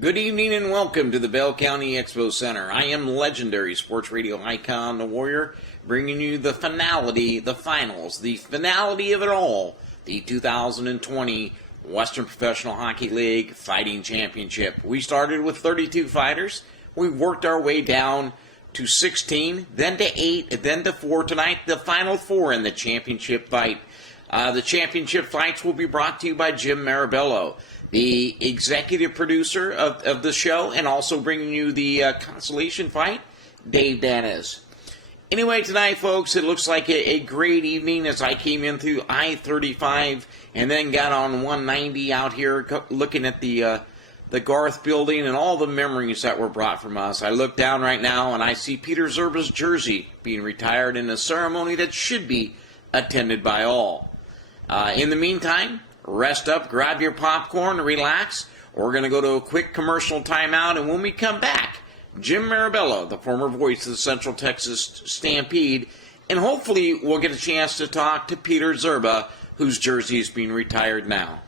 Good evening and welcome to the Bell County Expo Center. I am legendary sports radio icon, The Warrior, bringing you the finality, the finals, the finality of it all, the 2020 Western Professional Hockey League Fighting Championship. We started with 32 fighters. We worked our way down to 16, then to 8, then to 4. Tonight, the final 4 in the championship fight. The championship fights will be brought to you by Jim Mirabello, the executive producer of the show, and also bringing you the consolation fight, Dave Danis. Anyway, tonight, folks, it looks like a great evening as I came in through I-35 and then got on 190 out here looking at the Garth building and all the memories that were brought from us. I look down right now and I see Peter Zurba Jersey being retired in a ceremony that should be attended by all. In the meantime, rest up, grab your popcorn, relax. We're going to go to a quick commercial timeout, and when we come back, Jim Mirabello, the former voice of the Central Texas Stampede, and hopefully we'll get a chance to talk to Peter Zurba, whose jersey is being retired now.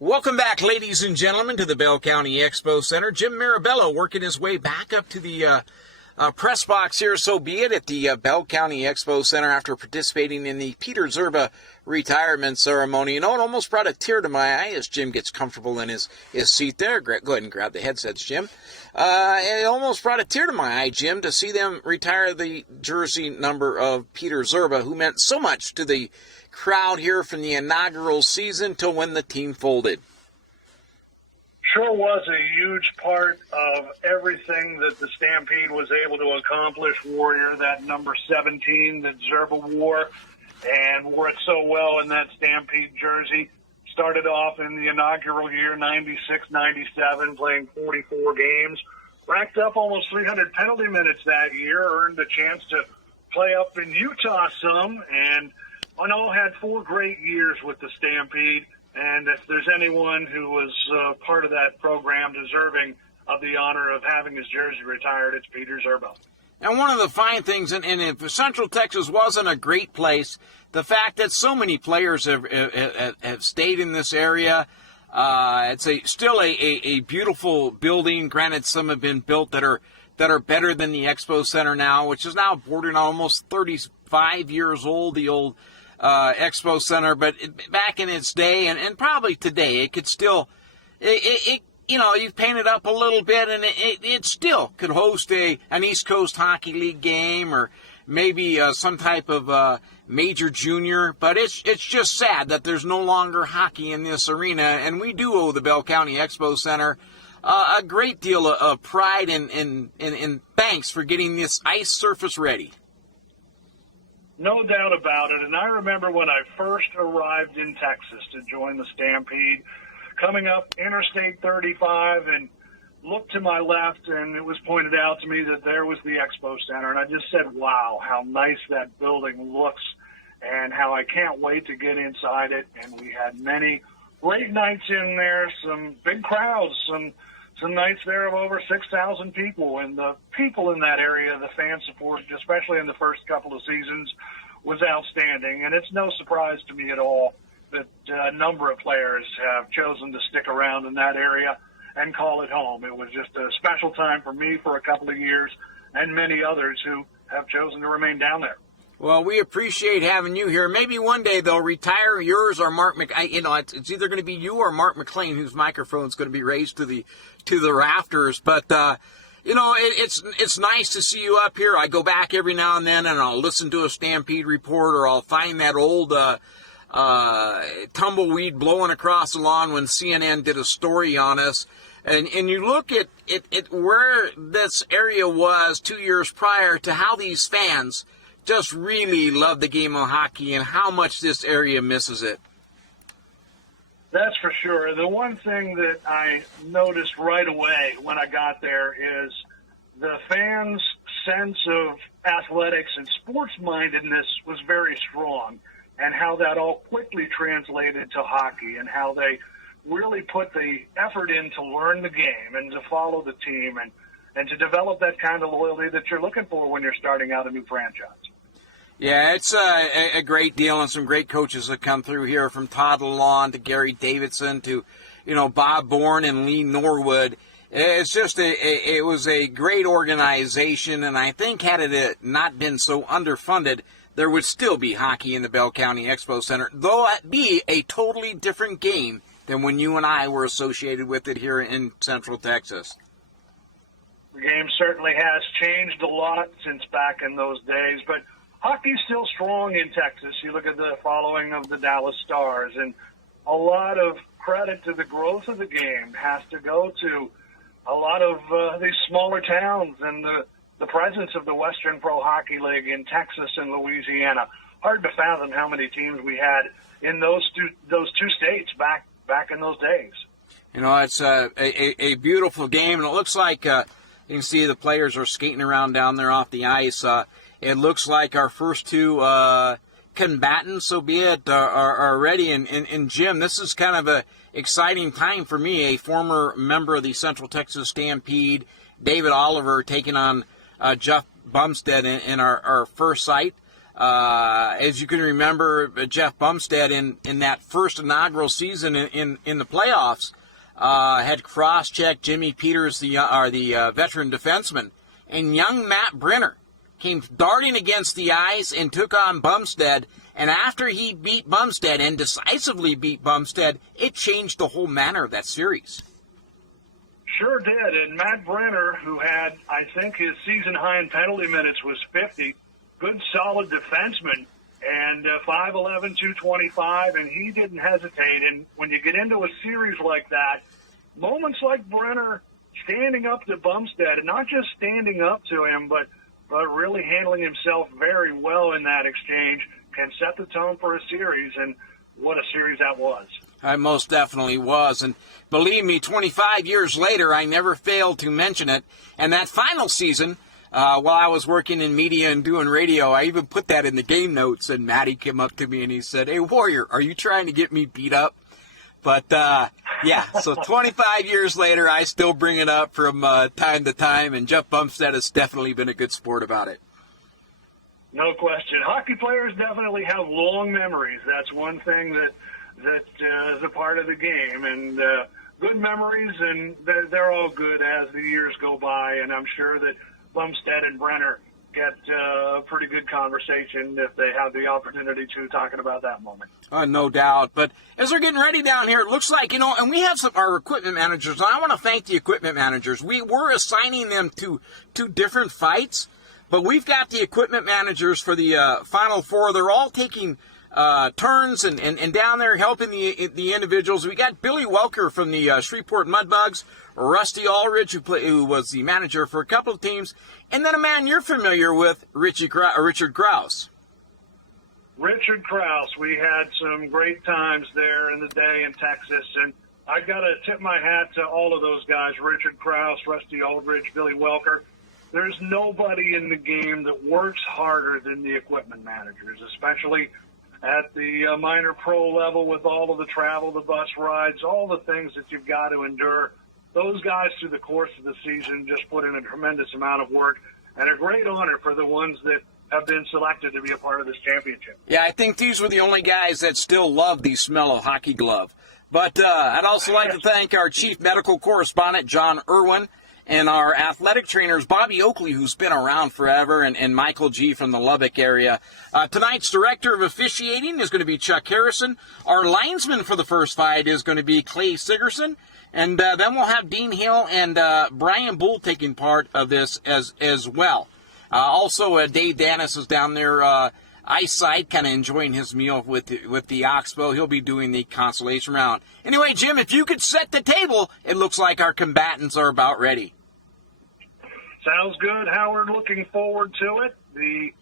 Welcome back, ladies and gentlemen, to the Bell County Expo Center. Jim Mirabello working his way back up to the press box here, so be it, at the Bell County Expo Center after participating in the Peter Zurba retirement ceremony. You know, it almost brought a tear to my eye as Jim gets comfortable in his seat there. Go ahead and grab the headsets, Jim. It almost brought a tear to my eye, Jim, to see them retire the jersey number of Peter Zurba, who meant so much to the crowd here from the inaugural season till when the team folded. Sure was a huge part of everything that the Stampede was able to accomplish, Warrior, that number 17 that Zurba wore, and wore it so well in that Stampede jersey. Started off in the inaugural year, 96-97, playing 44 games. Racked up almost 300 penalty minutes that year, earned a chance to play up in Utah some, and all had 4 great years with the Stampede. And if there's anyone who was part of that program deserving of the honor of having his jersey retired, it's Peter Zurba. And one of the fine things, and if Central Texas wasn't a great place, the fact that so many players have stayed in this area, it's still a beautiful building. Granted, some have been built that are better than the Expo Center now, which is now bordering on almost 35 years old, the old Expo Center. But back in its day, and probably today, it could still, you've painted up a little bit, and it still could host an East Coast Hockey League game, or maybe some type of major junior. But it's just sad that there's no longer hockey in this arena, and we do owe the Bell County Expo Center a great deal of pride and thanks for getting this ice surface ready. No doubt about it. And I remember when I first arrived in Texas to join the Stampede, coming up Interstate 35 and looked to my left, and it was pointed out to me that there was the Expo Center. And I just said, wow, how nice that building looks and how I can't wait to get inside it. And we had many great nights in there, some big crowds, some nights there of over 6,000 people. And the people in that area, the fan support, especially in the first couple of seasons, was outstanding. And it's no surprise to me at all that a number of players have chosen to stick around in that area and call it home. It was just a special time for me for a couple of years, and many others who have chosen to remain down there. Well, we appreciate having you here. Maybe one day they'll retire yours or Mark it's either going to be you or Mark McLean, whose microphone is going to be raised to the rafters. But it's nice to see you up here. I go back every now and then, and I'll listen to a Stampede report, or I'll find that old tumbleweed blowing across the lawn when CNN did a story on us. And you look at where this area was 2 years prior to how these fans just really love the game of hockey and how much this area misses it. That's for sure. The one thing that I noticed right away when I got there is the fans' sense of athletics and sports-mindedness was very strong, and how that all quickly translated to hockey, and how they really put the effort in to learn the game and to follow the team and to develop that kind of loyalty that you're looking for when you're starting out a new franchise. Yeah, it's a great deal, and some great coaches that come through here, from Todd Lalonde to Gary Davidson to, Bob Bourne and Lee Norwood. It's just it was a great organization, and I think had it not been so underfunded, there would still be hockey in the Bell County Expo Center, though it be a totally different game than when you and I were associated with it here in Central Texas. The game certainly has changed a lot since back in those days, but hockey's still strong in Texas. You look at the following of the Dallas Stars, and a lot of credit to the growth of the game has to go to a lot of these smaller towns and the presence of the Western Pro Hockey League in Texas and Louisiana. Hard to fathom how many teams we had in those two states back in those days. It's a beautiful game, and it looks like you can see the players are skating around down there off the ice. It looks like our first two combatants, so be it, are ready. And Jim, this is kind of a exciting time for me, a former member of the Central Texas Stampede, David Oliver, taking on Jeff Bumstead in our first fight. As you can remember, Jeff Bumstead in that first inaugural season in the playoffs had cross-checked Jimmy Peters, the veteran defenseman, and young Matt Brenner came darting against the ice and took on Bumstead. And after he beat Bumstead and decisively beat Bumstead, it changed the whole manner of that series. Sure did. And Matt Brenner, who had, I think, his season high in penalty minutes was 50, good solid defenseman, and 5'11", 225, and he didn't hesitate. And when you get into a series like that, moments like Brenner standing up to Bumstead, and not just standing up to him, but really handling himself very well in that exchange, can set the tone for a series, and what a series that was. It most definitely was, and believe me, 25 years later, I never failed to mention it. And that final season, while I was working in media and doing radio, I even put that in the game notes, and Matty came up to me and he said, "Hey, Warrior, are you trying to get me beat up?" But, yeah, so 25 years later, I still bring it up from time to time, and Jeff Bumstead has definitely been a good sport about it. No question. Hockey players definitely have long memories. That's one thing that is a part of the game, and good memories, and they're all good as the years go by, and I'm sure that Bumstead and Brenner get a pretty good conversation if they have the opportunity to, talking about that moment. No doubt. But as they're getting ready down here, it looks like, and we have our equipment managers, and I want to thank the equipment managers. We were assigning them to two different fights, but we've got the equipment managers for the Final Four. They're all taking turns and down there helping the individuals. We got Billy Welker from the Shreveport Mudbugs, Rusty Aldridge, who was the manager for a couple of teams, and then a man you're familiar with, Richard Krause. Richard Krause. We had some great times there in the day in Texas, and I got to tip my hat to all of those guys, Richard Krause, Rusty Aldridge, Billy Welker. There's nobody in the game that works harder than the equipment managers, especially at the minor pro level with all of the travel, the bus rides, all the things that you've got to endure. Those guys through the course of the season just put in a tremendous amount of work, and a great honor for the ones that have been selected to be a part of this championship. Yeah, I think these were the only guys that still love the smell of hockey glove. But I'd also like to thank our chief medical correspondent, John Irwin, and our athletic trainers, Bobby Oakley, who's been around forever, and Michael G. from the Lubbock area. Tonight's director of officiating is going to be Chuck Harrison. Our linesman for the first fight is going to be Clay Sigerson. And then we'll have Dean Hill and Brian Bull taking part of this as well. Also, Dave Danis is down there ice side, kind of enjoying his meal with the Oxbow. He'll be doing the consolation round. Anyway, Jim, if you could set the table, it looks like our combatants are about ready. Sounds good, Howard. Looking forward to it. The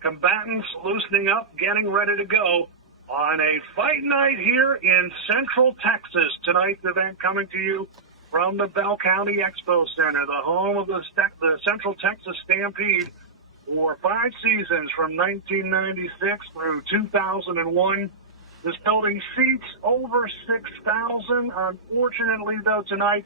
combatants loosening up, getting ready to go on a fight night here in Central Texas. Tonight's event coming to you from the Bell County Expo Center, the home of the Central Texas Stampede for 5 seasons from 1996 through 2001. This building seats over 6,000. Unfortunately, though, tonight,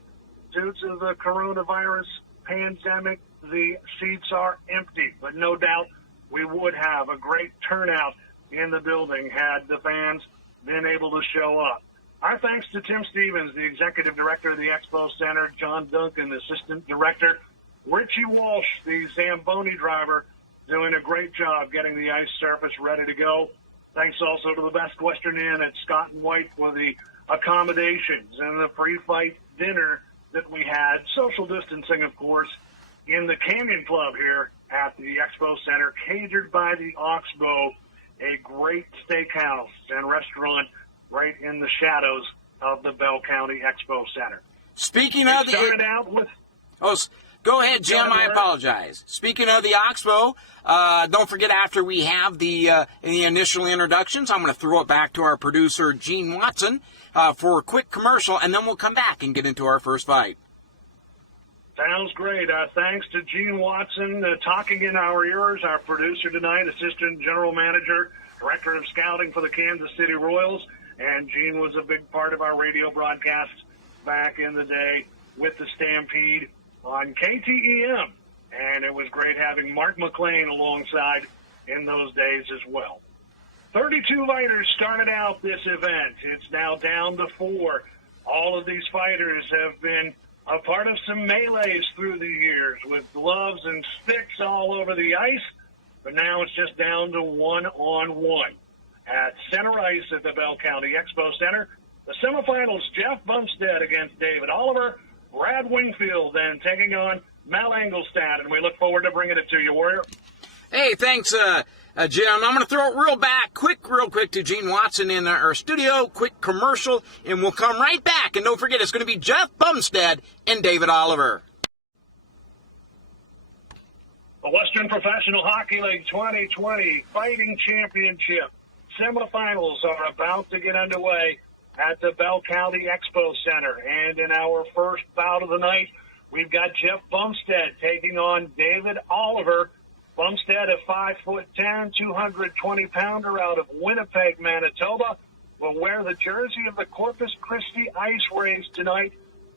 due to the coronavirus pandemic, the seats are empty. But no doubt we would have a great turnout in the building had the fans been able to show up. Our thanks to Tim Stevens, the executive director of the Expo Center, John Duncan, the assistant director, Richie Walsh, the Zamboni driver, doing a great job getting the ice surface ready to go. Thanks also to the Best Western Inn at Scott and White for the accommodations and the pre-fight dinner that we had, social distancing, of course, in the Canyon Club here at the Expo Center, catered by the Oxbow, a great steakhouse and restaurant right in the shadows of the Bell County Expo Center. Speaking of started out with... Go ahead, Jim. I apologize. Speaking of the Oxbow, don't forget after we have the initial introductions, I'm going to throw it back to our producer, Gene Watson, for a quick commercial, and then we'll come back and get into our first fight. Sounds great. Thanks to Gene Watson, talking in our ears, our producer tonight, assistant general manager, director of scouting for the Kansas City Royals, and Gene was a big part of our radio broadcasts back in the day with the Stampede on KTEM, and it was great having Mark McLean alongside in those days as well. 32 fighters started out this event. It's now down to 4. All of these fighters have been a part of some melees through the years with gloves and sticks all over the ice, but now it's just down to 1-on-1. At center ice at the Bell County Expo Center, the semifinals, Jeff Bumstead against David Oliver, Brad Winfield then taking on Mel Engelstad, and we look forward to bringing it to you, Warrior. Hey, thanks, Jim. I'm going to throw it real quick to Gene Watson in our studio, quick commercial, and we'll come right back. And don't forget, it's going to be Jeff Bumstead and David Oliver. The Western Professional Hockey League 2020 Fighting Championship semifinals are about to get underway at the Bell County Expo Center. And in our first bout of the night, we've got Jeff Bumstead taking on David Oliver. Bumstead, a 5'10", 220-pounder out of Winnipeg, Manitoba, will wear the jersey of the Corpus Christi Ice Rays tonight.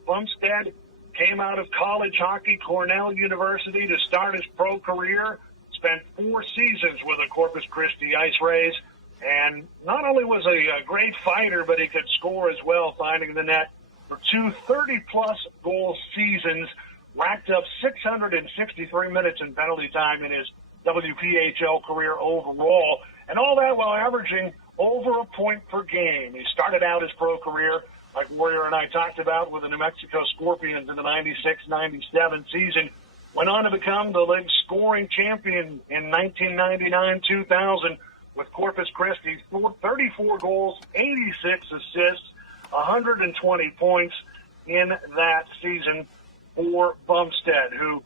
Bumstead came out of college hockey, Cornell University, to start his pro career, spent 4 seasons with the Corpus Christi Ice Rays, and not only was a great fighter, but he could score as well, finding the net for 2 30-plus goal seasons, racked up 663 minutes in penalty time in his WPHL career overall, and all that while averaging over a point per game. He started out his pro career, like Warrior and I talked about, with the New Mexico Scorpions in the 96-97 season, went on to become the league scoring champion in 1999-2000 with Corpus Christi, 34 goals, 86 assists, 120 points in that season for Bumstead, who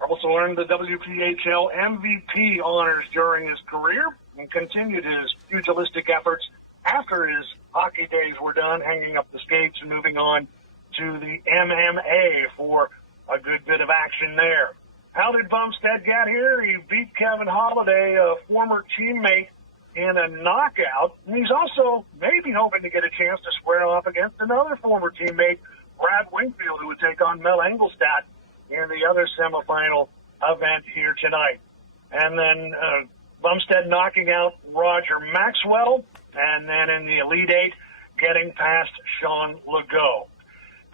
also earned the WPHL MVP honors during his career and continued his pugilistic efforts after his hockey days were done, hanging up the skates and moving on to the MMA for a good bit of action there. How did Bumstead get here? He beat Kevin Holliday, a former teammate, in a knockout. And he's also maybe hoping to get a chance to square off against another former teammate, Brad Winfield, who would take on Mel Engelstad in the other semifinal event here tonight. And then Bumstead knocking out Roger Maxwell, and then in the Elite Eight, getting past Sean Legault.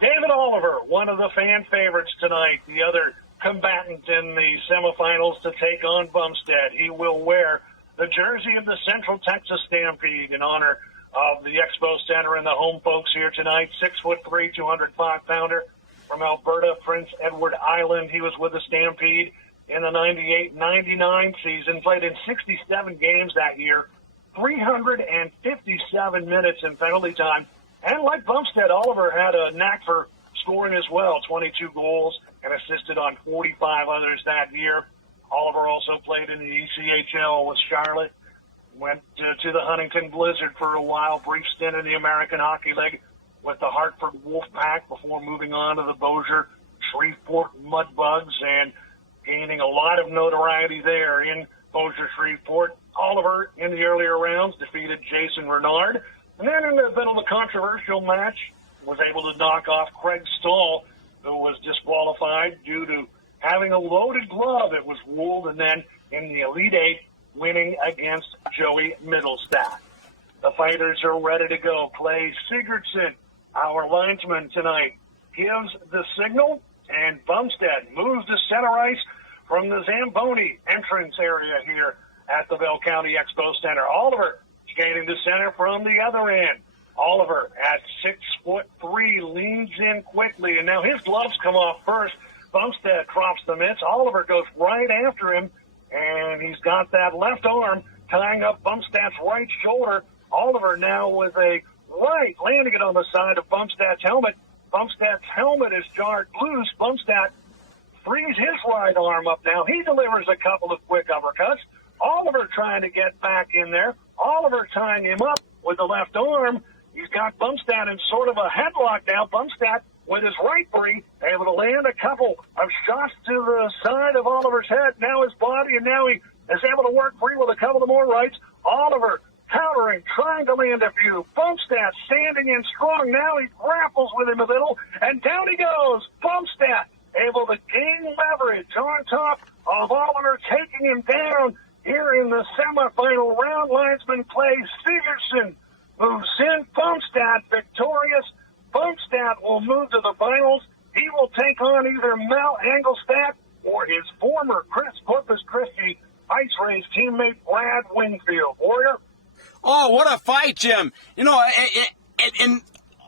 David Oliver, one of the fan favorites tonight, the other combatant in the semifinals to take on Bumstead. He will wear the jersey of the Central Texas Stampede in honor of the Expo Center and the home folks here tonight. 6'3", 205-pounder from Alberta, Prince Edward Island. He was with the Stampede in the 98-99 season, played in 67 games that year, 357 minutes in penalty time. And like Bumstead, Oliver had a knack for scoring as well, 22 goals and assisted on 45 others that year. Oliver also played in the ECHL with Charlotte, went to the Huntington Blizzard for a while, brief stint in the American Hockey League with the Hartford Wolfpack before moving on to the Bossier Shreveport Mudbugs and gaining a lot of notoriety there in Bossier Shreveport. Oliver, in the earlier rounds, defeated Jason Renard, and then in a bit of a controversial match, was able to knock off Craig Stahl, who was disqualified due to having a loaded glove, it was ruled, and then in the Elite Eight, winning against Joey Middlestadt. The fighters are ready to go. Clay Sigurdsson, our linesman tonight, gives the signal, and Bumstead moves to center ice from the Zamboni entrance area here at the Bell County Expo Center. Oliver skating to center from the other end. Oliver at 6'3" leans in quickly, and now his gloves come off first. Bumstead drops the mitts. Oliver goes right after him, and he's got that left arm tying up Bumsted's right shoulder. Oliver now with a right, landing it on the side of Bumsted's helmet. Bumsted's helmet is jarred loose. Bumstead frees his right arm up now. He delivers a couple of quick uppercuts. Oliver trying to get back in there. Oliver tying him up with the left arm. He's got Bumstead in sort of a headlock now. Bumstead with his right free, able to land a couple of shots to the side of Oliver's head, now his body, and now he is able to work free with a couple of more rights. Oliver countering, trying to land a few. Bumstead standing in strong. Now he grapples with him a little, and down he goes. Bumstead able to gain leverage on top of Oliver, taking him down here in the semifinal round. Linesman Clay Sigurdsson moves in. Bumstead victorious. Bumstead will move to the finals. He will take on either Mel Engelstadt or his former Corpus Christi Ice Race teammate Brad Winfield. Warrior? Oh, what a fight, Jim. You know, in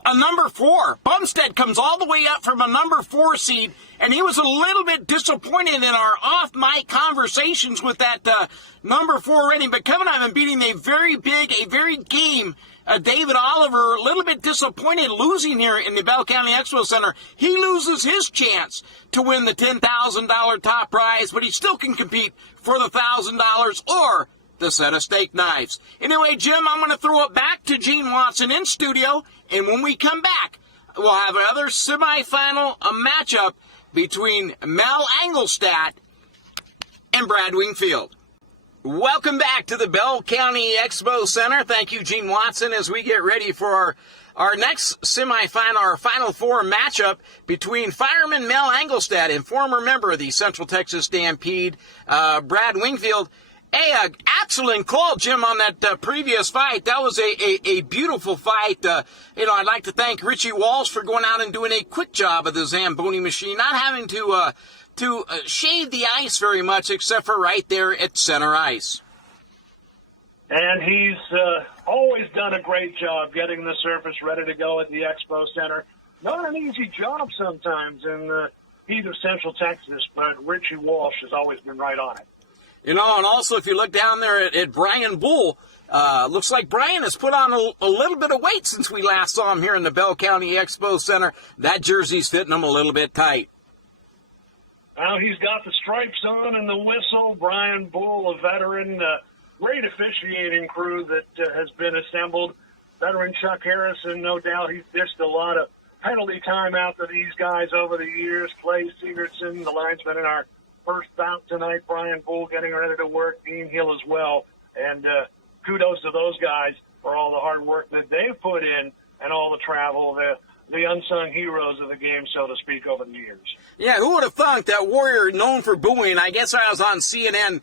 a number 4, Bumstead comes all the way up from a number 4 seed, and he was a little bit disappointed in our off-mic conversations with that number 4 rating, but coming up and beating a very big, a very game David Oliver, a little bit disappointed losing here in the Bell County Expo Center. He loses his chance to win the $10,000 top prize, but he still can compete for the $1,000 or the set of steak knives. Anyway, Jim, I'm going to throw it back to Gene Watson in studio, and when we come back, we'll have another semifinal matchup between Mel Engelstadt and Brad Winfield. Welcome back to the Bell County Expo Center. Thank you, Gene Watson, as we get ready for our next semifinal, our Final Four matchup between fireman Mel Engelstadt and former member of the Central Texas Stampede, Brad Winfield. Hey, excellent call, Jim, on that previous fight. That was a beautiful fight. I'd like to thank Richie Walsh for going out and doing a quick job of the Zamboni machine, not having to shade the ice very much, except for right there at center ice. And he's always done a great job getting the surface ready to go at the Expo Center. Not an easy job sometimes in the heat of Central Texas, but Richie Walsh has always been right on it. You know, and also if you look down there at Brian Bull, looks like Brian has put on a little bit of weight since we last saw him here in the Bell County Expo Center. That jersey's fitting him a little bit tight. Now he's got the stripes on and the whistle. Brian Bull, a veteran, great officiating crew that has been assembled. Veteran Chuck Harrison, no doubt, he's dished a lot of penalty time out to these guys over the years. Clay Sigurdsson, the linesman in our first bout tonight. Brian Bull getting ready to work. Dean Hill as well. And kudos to those guys for all the hard work that they've put in and all the travel, the unsung heroes of the game, so to speak, over the years. Yeah, who would have thought that Warrior known for booing? I guess I was on CNN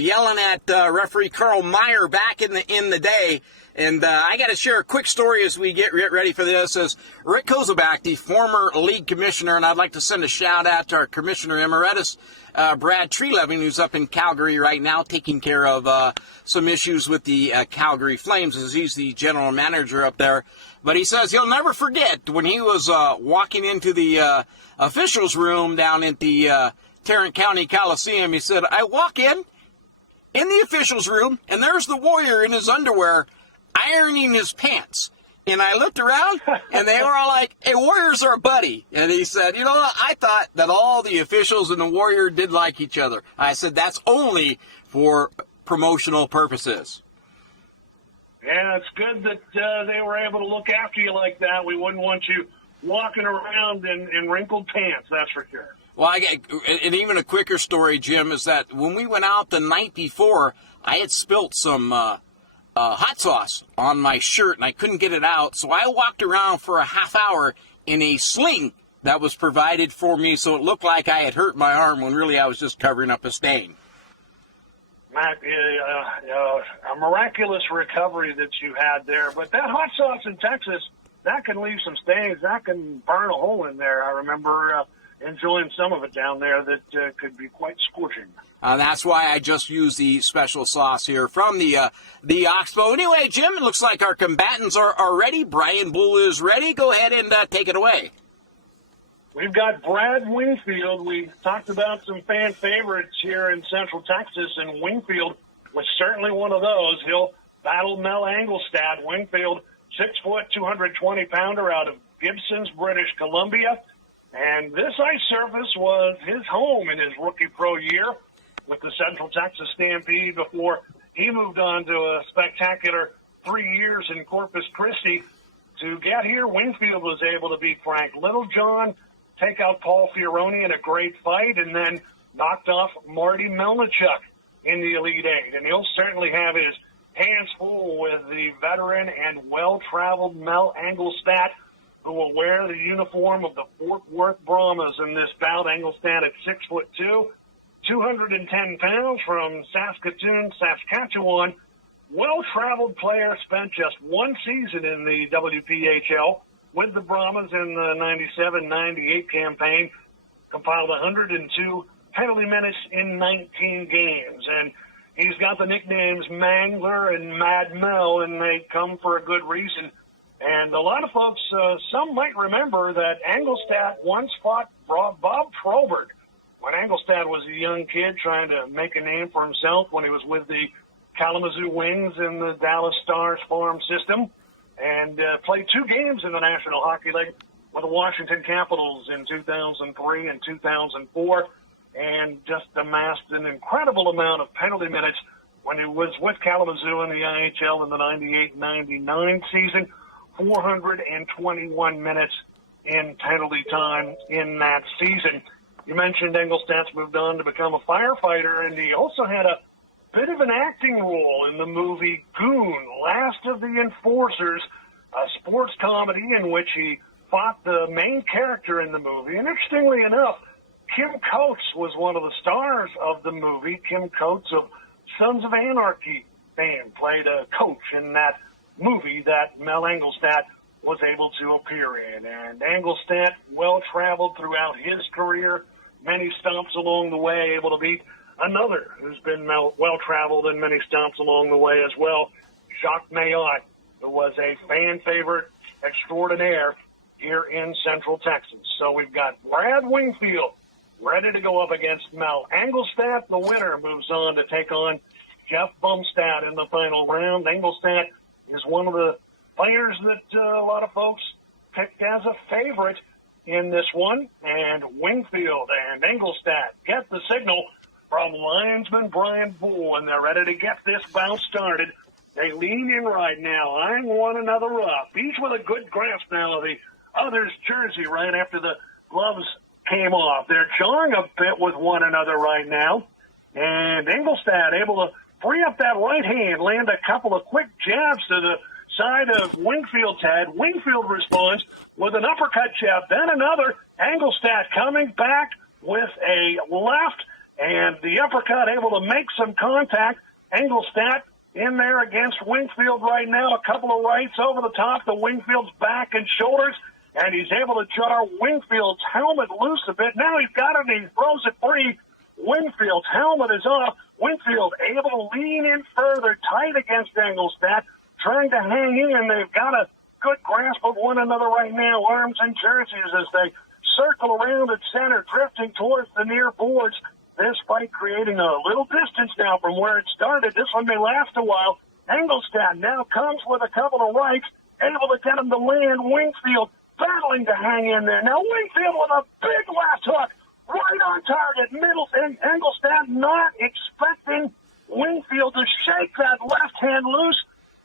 yelling at referee Carl Meyer back in the day. And I got to share a quick story as we get ready for this. As Rick Kozubak, the former league commissioner, and I'd like to send a shout out to our commissioner emeritus, Brad Treeleving, who's up in Calgary right now taking care of some issues with the Calgary Flames, as he's the general manager up there. But he says he'll never forget when he was walking into the officials' room down at the Tarrant County Coliseum. He said, I walk in the officials' room, and there's the Warrior in his underwear ironing his pants. And I looked around, and they were all like, hey, Warriors are a buddy. And he said, you know, I thought that all the officials and the Warrior did like each other. I said, that's only for promotional purposes. Yeah, it's good that they were able to look after you like that. We wouldn't want you walking around in wrinkled pants, that's for sure. Well, and even a quicker story, Jim, is that when we went out the night before, I had spilt some hot sauce on my shirt, and I couldn't get it out, so I walked around for a half hour in a sling that was provided for me, so it looked like I had hurt my arm when really I was just covering up a stain. Matt, a miraculous recovery that you had there. But that hot sauce in Texas, that can leave some stains. That can burn a hole in there. I remember enjoying some of it down there that could be quite scorching. That's why I just use the special sauce here from the Expo. Anyway, Jim, it looks like our combatants are ready. Brian Bull is ready. Go ahead and take it away. We've got Brad Winfield. We talked about some fan favorites here in Central Texas, and Winfield was certainly one of those. He'll battle Mel Engelstad. Winfield, 6 foot, 220-pounder out of Gibsons, British Columbia. And this ice surface was his home in his rookie pro year with the Central Texas Stampede before he moved on to a spectacular 3 years in Corpus Christi. To get here, Winfield was able to beat Frank Littlejohn, take out Paul Fioroni in a great fight, and then knocked off Marty Melnichuk in the Elite Eight. And he'll certainly have his hands full with the veteran and well-traveled Mel Engelstad, who will wear the uniform of the Fort Worth Brahmas in this bout. Engelstad at 6'2", 210 pounds from Saskatoon, Saskatchewan. Well-traveled player, spent just one season in the WPHL with the Brahmas in the 97-98 campaign, compiled 102 penalty minutes in 19 games. And he's got the nicknames Mangler and Mad Mel, and they come for a good reason. And a lot of folks, some might remember that Engelstad once fought Bob Probert when Engelstad was a young kid trying to make a name for himself when he was with the Kalamazoo Wings in the Dallas Stars farm system, and played 2 games in the National Hockey League with the Washington Capitals in 2003 and 2004, and just amassed an incredible amount of penalty minutes when he was with Kalamazoo in the IHL in the 98-99 season, 421 minutes in penalty time in that season. You mentioned Engelstad's moved on to become a firefighter, and he also had a bit of an acting role in the movie Goon, Last of the Enforcers, a sports comedy in which he fought the main character in the movie. And interestingly enough, Kim Coates was one of the stars of the movie. Kim Coates of Sons of Anarchy fame played a coach in that movie that Mel Engelstad was able to appear in. And Engelstad, well-traveled throughout his career, many stomps along the way, able to beat another who's been well-traveled and many stomps along the way as well, Jacques Mayotte, who was a fan favorite extraordinaire here in Central Texas. So we've got Brad Winfield ready to go up against Mel Engelstad. The winner moves on to take on Jeff Bumstead in the final round. Engelstad is one of the fighters that a lot of folks picked as a favorite in this one. And Winfield and Engelstad get the signal from linesman Brian Bull, and they're ready to get this bout started. They lean in right now, eyeing one another up, each with a good grasp now of the other's jersey right after the gloves came off. They're jawing a bit with one another right now, and Engelstad able to free up that right hand, land a couple of quick jabs to the side of Winfield's head. Winfield responds with an uppercut jab, then another. Engelstad coming back with a left, and the uppercut able to make some contact. Engelstad in there against Winfield right now. A couple of rights over the top to Winfield's back and shoulders, and he's able to jar Winfield's helmet loose a bit. Now he's got it, and he throws it free. Winfield's helmet is off. Winfield able to lean in further, tight against Engelstad, trying to hang in. They've got a good grasp of one another right now, arms and jerseys as they circle around at center, drifting towards the near boards. This fight creating a little distance now from where it started. This one may last a while. Engelstad now comes with a couple of rights, able to get him to land. Winfield battling to hang in there. Now Winfield with a big left hook, right on target. Middle, and Engelstad not expecting Winfield to shake that left hand loose.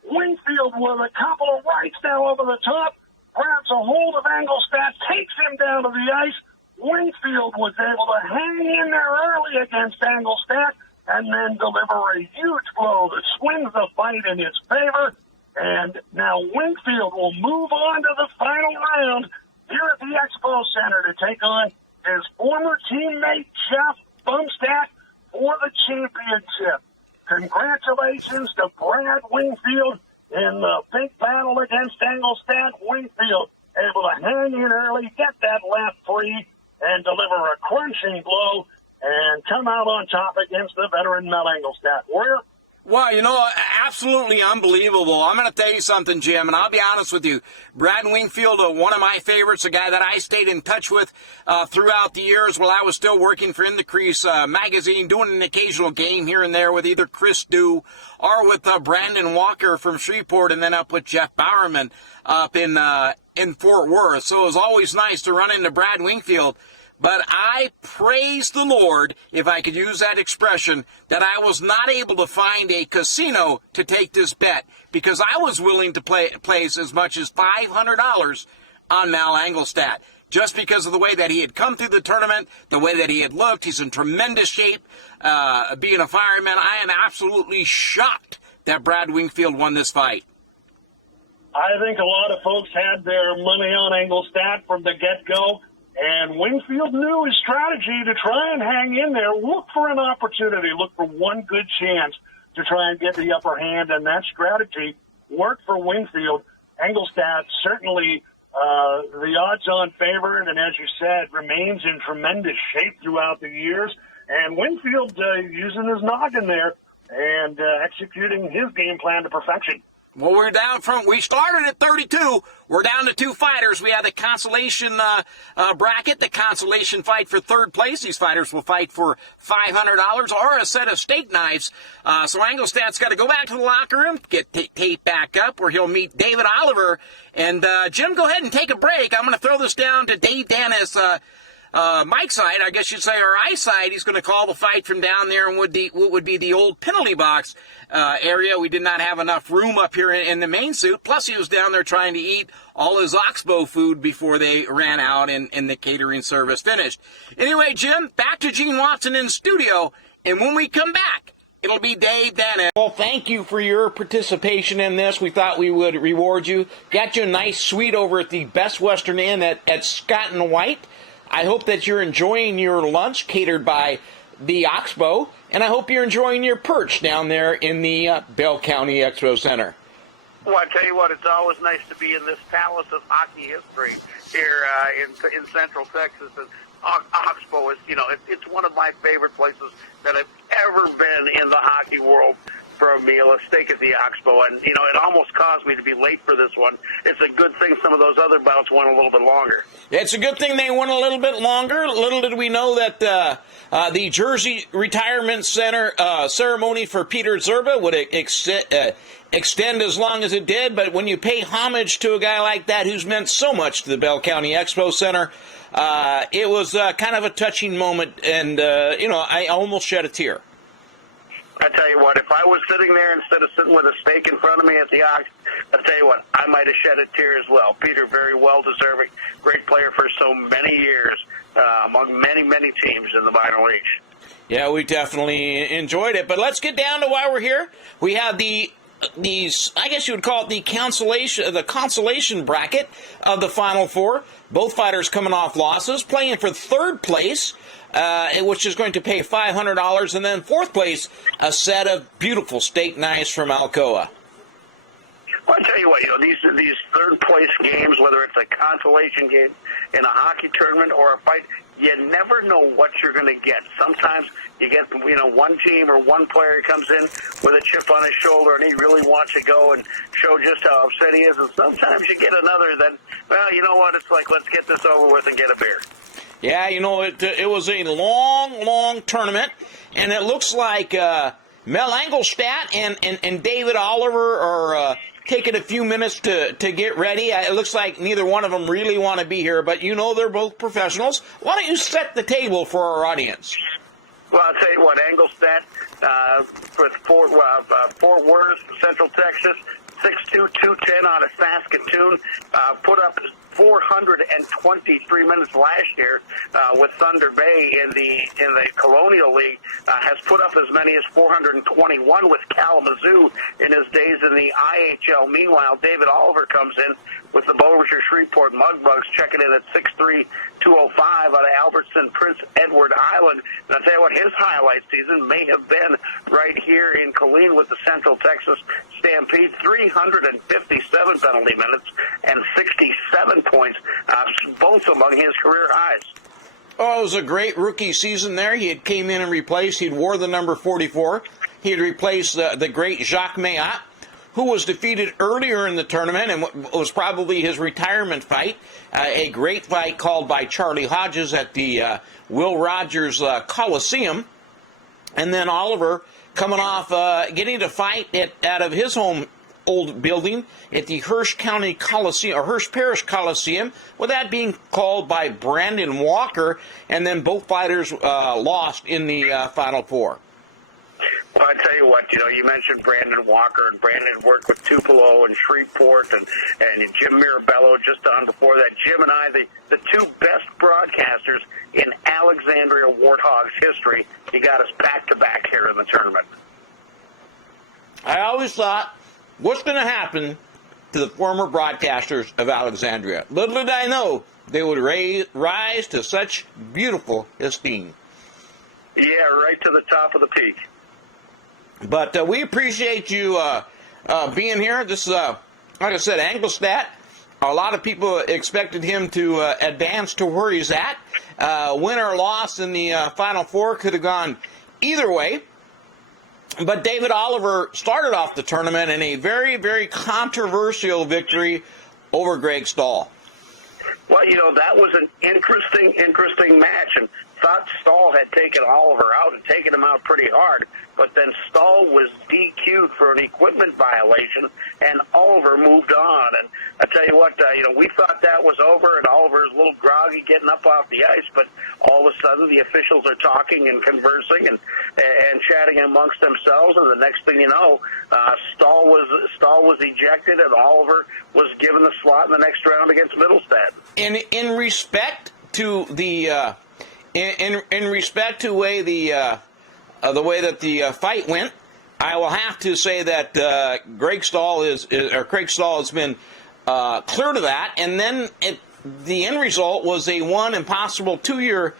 Winfield with a couple of rights now over the top, grabs a hold of Engelstad, takes him down to the ice. Winfield was able to hang in there early against Engelstad and then deliver a huge blow that swings the fight in his favor. And now Winfield will move on to the final round here at the Expo Center to take on his former teammate, Jeff Bumstead, for the championship. congratulations to Brad Winfield in the big battle against Engelstadt. Winfield able to hang in early, get that left free, and deliver a crunching blow and come out on top against the veteran Mel Engelstadt. Warrior? Well, absolutely unbelievable. I'm going to tell you something, Jim, and I'll be honest with you. Brad Winfield, one of my favorites, a guy that I stayed in touch with throughout the years while I was still working for In the Crease magazine, doing an occasional game here and there with either Chris Dew or with Brandon Walker from Shreveport, and then up with Jeff Bowerman up in Fort Worth. So it was always nice to run into Brad Winfield. But I praise the Lord, if I could use that expression, that I was not able to find a casino to take this bet, because I was willing to place as much as $500 on Mal Engelstadt, just because of the way that he had come through the tournament, the way that he had looked. He's in tremendous shape, being a fireman. I am absolutely shocked that Brad Winfield won this fight. I think a lot of folks had their money on Engelstadt from the get-go. And Winfield knew his strategy to try and hang in there, look for an opportunity, look for one good chance to try and get the upper hand, and that strategy worked for Winfield. Engelstadt certainly the odds-on favorite, and as you said, remains in tremendous shape throughout the years. And Winfield using his noggin there and executing his game plan to perfection. Well, we started at 32. We're down to 2 fighters. We have the consolation bracket, the consolation fight for third place. These fighters will fight for $500 or a set of steak knives. So Engelstadt's got to go back to the locker room, get tape back up, where he'll meet David Oliver. And Jim, go ahead and take a break. I'm going to throw this down to Dave Danis. Mike's side, I guess you'd say, or I side. He's going to call the fight from down there in what would be the old penalty box area. We did not have enough room up here in the main suit. Plus, he was down there trying to eat all his Oxbow food before they ran out and the catering service finished. Anyway, Jim, back to Gene Watson in studio. And when we come back, it'll be Dave Dennis. Well, thank you for your participation in this. We thought we would reward you. Got you a nice suite over at the Best Western Inn at Scott and White. I hope that you're enjoying your lunch catered by the Oxbow, and I hope you're enjoying your perch down there in the Bell County Expo Center. Well, I tell you what, it's always nice to be in this palace of hockey history here in Central Texas. And Oxbow is, it's one of my favorite places that I've ever been in the hockey world for a meal, a steak at the Oxbow. And, it almost caused me to be late for this one. It's a good thing some of those other bouts went a little bit longer. It's a good thing they went a little bit longer. Little did we know that the Jersey Retirement Center ceremony for Peter Zurba would extend as long as it did. But when you pay homage to a guy like that who's meant so much to the Bell County Expo Center, it was kind of a touching moment. And, I almost shed a tear. I tell you what, if I was sitting there instead of sitting with a steak in front of me at the Ox, I tell you what, I might have shed a tear as well. Peter, very well deserving, great player for so many years, among many, many teams in the minor leagues. Yeah, we definitely enjoyed it. But let's get down to why we're here. We have these, I guess you would call it the consolation bracket of the Final Four. Both fighters coming off losses, playing for third place, which is going to pay $500, and then fourth place, a set of beautiful steak knives from Alcoa. Well, I tell you what, these third place games, whether it's a consolation game in a hockey tournament or a fight, you never know what you're going to get. Sometimes you get, one team or one player comes in with a chip on his shoulder and he really wants to go and show just how upset he is. And sometimes you get another that, well, you know what, it's like, let's get this over with and get a beer. Yeah, it was a long tournament, and it looks like Mel Engelstadt and David Oliver are taking a few minutes to get ready. It looks like neither one of them really want to be here, but they're both professionals. Why don't you set the table for our audience? Well, I'll tell you what, Engelstadt, for Fort Worth, Central Texas, 6'2", 210 out of Saskatoon, put up 423 minutes last year with Thunder Bay in the Colonial League. Has put up as many as 421 with Kalamazoo in his days in the IHL. Meanwhile, David Oliver comes in with the Bossier Shreveport Mudbugs, checking in at 6'3", 205 out of Albertson, Prince Edward Island. And I'll tell you what, his highlight season may have been right here in Killeen with the Central Texas Stampede. 357 penalty minutes and 67 points, both among his career highs. Oh, it was a great rookie season there. He had came in and replaced. He'd wore the number 44. He had replaced the great Jacques Mayat, who was defeated earlier in the tournament and was probably his retirement fight. A great fight called by Charlie Hodges at the Will Rogers Coliseum. And then Oliver coming off getting to fight out of his home old building at the Hearst County Coliseum, or Hearst Parish Coliseum, with that being called by Brandon Walker, and then both fighters lost in the Final Four. Well, I tell you what, you mentioned Brandon Walker, and Brandon worked with Tupelo and Shreveport and Jim Mirabello just on before that. Jim and I, the two best broadcasters in Alexandria Warthogs history. He got us back-to-back here in the tournament. I always thought, what's going to happen to the former broadcasters of Alexandria? Little did I know they would rise to such beautiful esteem. Yeah, right to the top of the peak. But we appreciate you being here. This is, like I said, Anglestat. A lot of people expected him to advance to where he's at. Win or loss in the Final Four could have gone either way. But David Oliver started off the tournament in a very, very controversial victory over Greg Stahl. Well, that was an interesting match, and thought Stahl had taken Oliver out and taken him out pretty hard, but then Stahl was DQ'd for an equipment violation, and Oliver moved on. And I tell you what, we thought that was over, and Oliver's a little groggy getting up off the ice, but all of a sudden the officials are talking and conversing and chatting amongst themselves, and the next thing you know, Stahl was ejected, and Oliver was given the slot in the next round against Middlestead. In respect to the in respect to the way that the fight went, I will have to say that Craig Stahl has been clear to that, and then the end result was a possible 2-year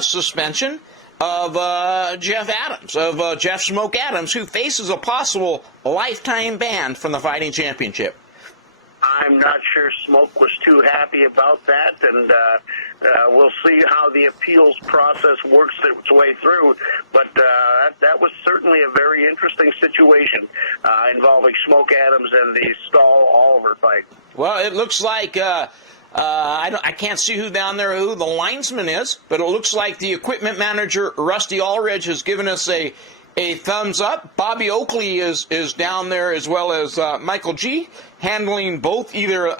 suspension of Jeff Smoke Adams, who faces a possible lifetime ban from the fighting championship. I'm not sure Smoke was too happy about that, and we'll see how the appeals process works its way through. But that was certainly a very interesting situation involving Smoke Adams and the Stahl-Oliver fight. Well, it looks like I can't see who the linesman is, but it looks like the equipment manager, Rusty Allridge, has given us a thumbs up. Bobby Oakley is down there, as well as Michael G, handling both either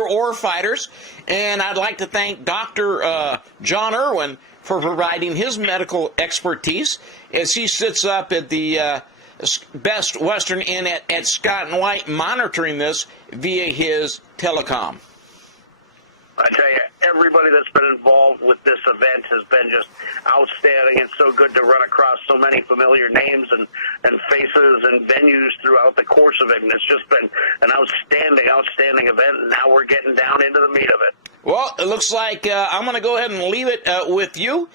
or fighters. And I'd like to thank Dr. John Irwin for providing his medical expertise as he sits up at the Best Western Inn at Scott and White, monitoring this via his telecom. I tell you, everybody that's been involved with this event has been just outstanding. It's so good to run across so many familiar names and faces and venues throughout the course of it. And it's just been an outstanding event. And now we're getting down into the meat of it. Well, it looks like I'm going to go ahead and leave it with you.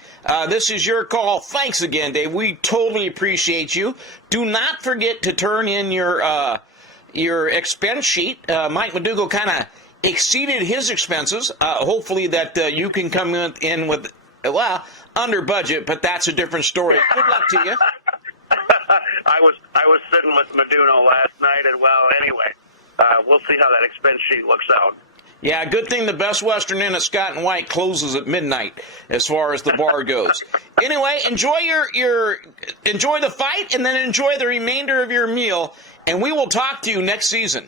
This is your call. Thanks again, Dave. We totally appreciate you. Do not forget to turn in your expense sheet. Mike Madugo kind of exceeded his expenses. Hopefully that you can come in with, under budget, but that's a different story. Good luck to you. I was sitting with Maduno last night, and anyway, we'll see how that expense sheet looks out. Yeah, good thing the Best Western Inn at Scott and White closes at midnight as far as the bar goes. Anyway, enjoy enjoy the fight, and then enjoy the remainder of your meal, and we will talk to you next season.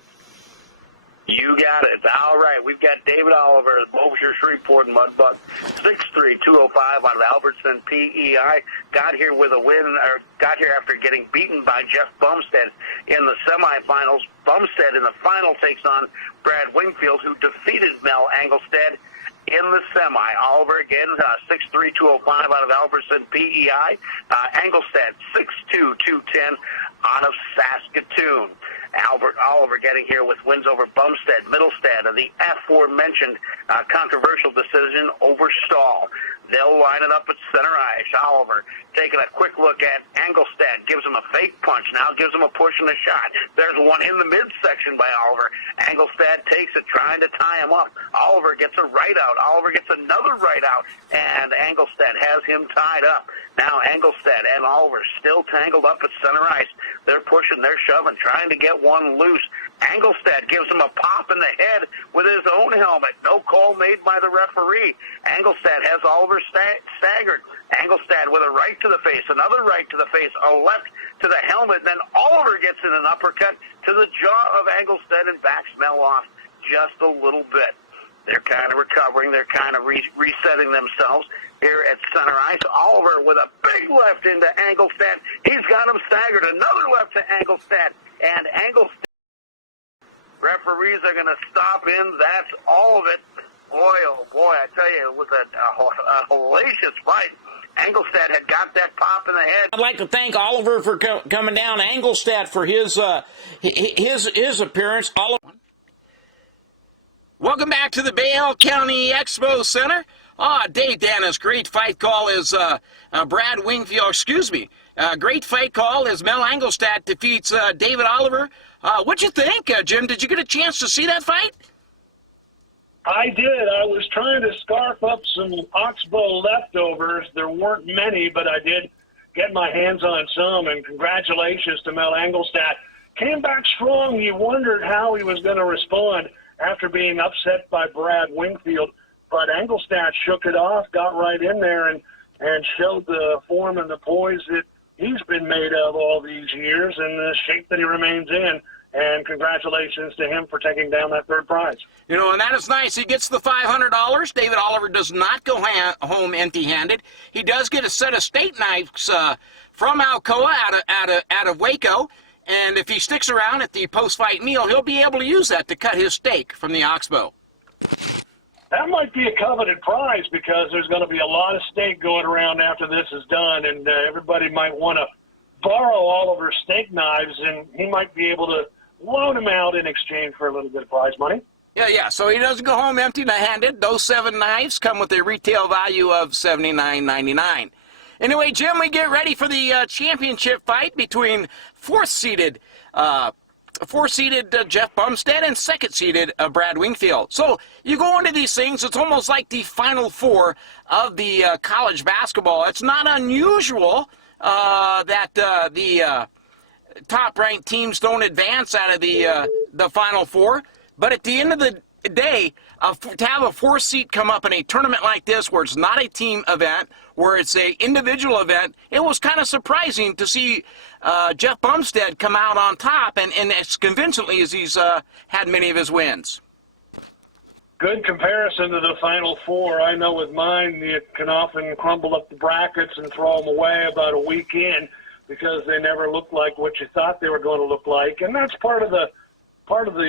You got it. All right, we've got David Oliver, Bossier Shreveport Mudbuck, 6'3", 205 out of Albertson, PEI. Got here with a win, or got here after getting beaten by Jeff Bumstead in the semifinals. Bumstead in the final takes on Brad Winfield, who defeated Mel Engelstad in the semi. Oliver again, 6'3", 205 out of Albertson, PEI. Engelstad, 6'2", 210 out of Saskatoon. Oliver getting here with wins over Bumstead, Middlestead, and the aforementioned controversial decision over Stahl. They'll line it up at center ice. Oliver taking a quick look at Engelstad, gives him a fake punch, now gives him a push and a shot. There's one in the midsection by Oliver. Engelstad takes it, trying to tie him up. Oliver gets a right out. Oliver gets another right out, and Engelstad has him tied up. Now Engelstad and Oliver still tangled up at center ice. They're pushing, they're shoving, trying to get one loose. Engelstad gives him a pop in the head with his own helmet. No call made by the referee. Engelstad has Oliver staggered. Engelstad with a right to the face, another right to the face, a left to the helmet. Then Oliver gets in an uppercut to the jaw of Engelstad and backs Mel off just a little bit. They're kind of recovering. They're kind of resetting themselves here at center ice. Oliver with a big left into Engelstad. He's got him staggered. Another left to Engelstad. And Engelstad, referees are going to stop in. That's all of it. Boy, oh boy, I tell you, it was a hellacious fight. Engelstad had got that pop in the head. I'd like to thank Oliver for coming down. Engelstad for his appearance. Oliver. Welcome back to the Bell County Expo Center. Dave Danis, great fight call is Brad Winfield, great fight call as Mel Engelstad defeats David Oliver. What'd you think, Jim? Did you get a chance to see that fight? I did. I was trying to scarf up some oxbow leftovers. There weren't many, but I did get my hands on some, and congratulations to Mel Engelstad. Came back strong. You wondered how he was going to respond after being upset by Brad Winfield, but Engelstad shook it off, got right in there, and showed the form and the poise that he's been made of all these years and the shape that he remains in. And congratulations to him for taking down that third prize. You know, and that is nice. He gets the $500. David Oliver does not go home empty-handed. He does get a set of steak knives from Alcoa out of Waco. And if he sticks around at the post-fight meal, he'll be able to use that to cut his steak from the oxbow. That might be a coveted prize because there's going to be a lot of steak going around after this is done, and everybody might want to borrow Oliver's steak knives, and he might be able to loan them out in exchange for a little bit of prize money. Yeah, so he doesn't go home empty-handed. Those 7 knives come with a retail value of $79.99. Anyway, Jim, we get ready for the championship fight between fourth-seeded Jeff Bumstead and second-seeded Brad Winfield. So you go into these things, it's almost like the Final Four of the college basketball. It's not unusual that the top-ranked teams don't advance out of the Final Four, but at the end of the day, to have a fourth seed come up in a tournament like this where it's not a team event, where it's an individual event, it was kind of surprising to see Jeff Bumstead come out on top and as convincingly as he's had many of his wins. Good comparison to the Final Four. I know with mine, you can often crumble up the brackets and throw them away about a week in because they never look like what you thought they were going to look like, and that's part of the